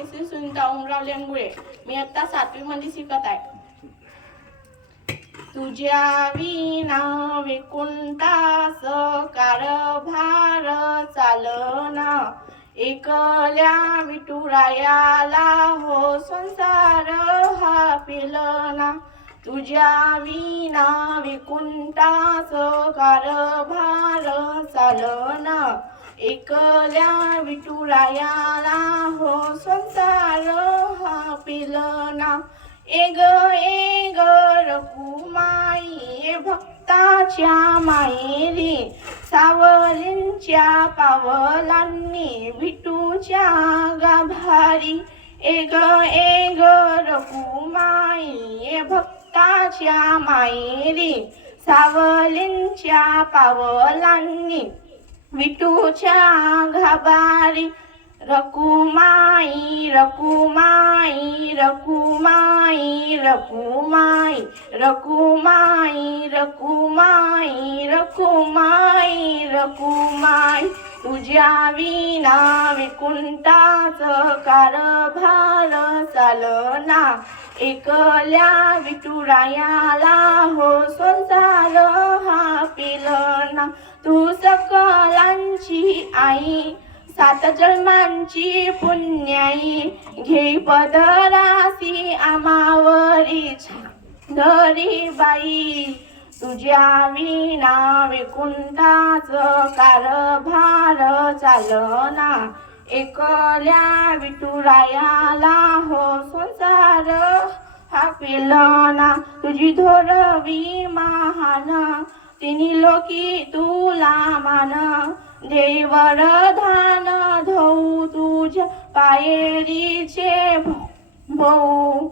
केसरी सुनीता उमराव लेंगुळे. मी आता 7वी मध्ये शिकत आहे. तुझ्या विना विकुंठास कारभार चालना, एकल्या विठुरायाला हो संसार हा पेलना. तुझ्या विना विकुंठास कारभार चालना, एकल्या विठुरायाला हो संसार हा पेलना. एग एग रखुमाई भक्ताच्या मायेरी, सावलींच्या पावलांनी विठूच्या गाभारी. एग एग रखुमाई भक्ताच्या मायेरी, सावलींच्या पावलांनी विठूच्या गाभारी. रखुमाई रखुमाई रखुमाई रखुमाई रखुमाई रखुमाई रखुमाई रखुमाई. तुझ्या विना विकुंठाच कारभार चालना, एकल्या विठुरायाला हो संसार हा पेलना. तू सकलांची आई, 7 जन्मांची पुण्याई, घे पदरासी आमावरी छादरी बाई. तुझ्या विना विकुंठाच कारभार चालना, एकल्या विठुरायाला हो संसार हा पेलना. तुझी धोरवी महान, तिन्ही लोकी तुला मान, देवर धान धोऊ तुझ्या पायरीचे भाऊ.